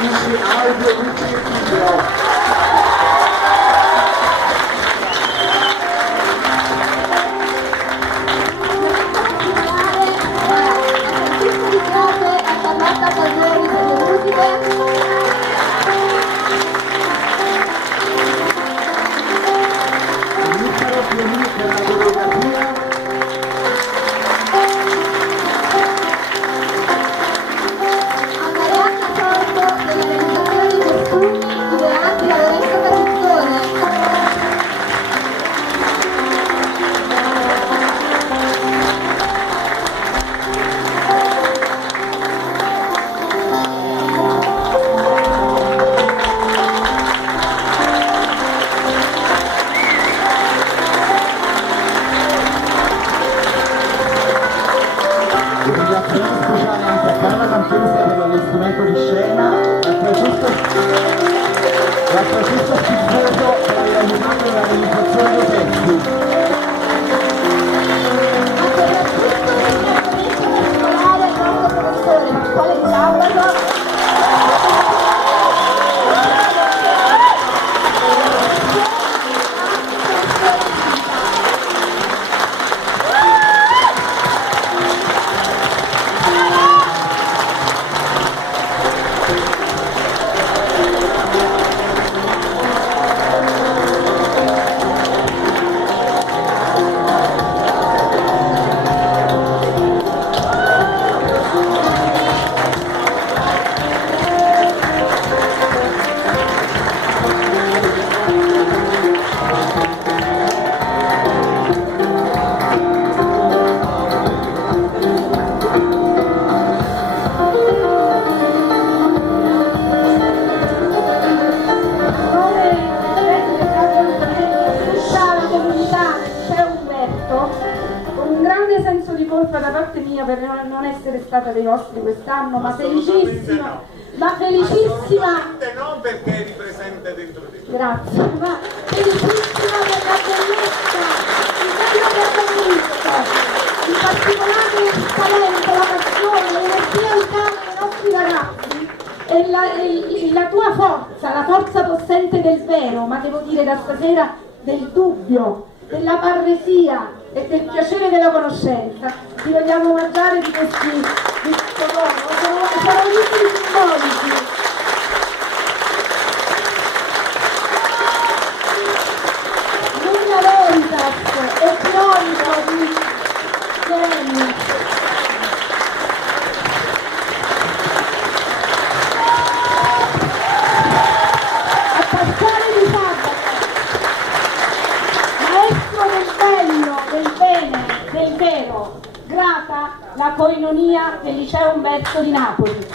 quindi audio, luce e video. Per l'allestimento di scena, la Francesca Schiffoso per aver aiutato nella realizzazione dei testi. Senso di colpa da parte mia per non essere stata dei vostri quest'anno, ma felicissima, no. ma felicissima, non perché eri presente dentro di te. grazie, ma felicissima per la bellezza, il bello che avete visto, in particolare il talento, la passione, l'energia vitale dei nostri ragazzi e la tua forza, la forza possente del vero, ma devo dire da stasera del dubbio, della parresia e del piacere della conoscenza. Ti vogliamo mangiare di questo dono, sono libri simbolici. Luna Veritas è cronico di Jenny. A passare di sabato, maestro del bello, del bene, del vero, grata la coinonia del Liceo Umberto di Napoli.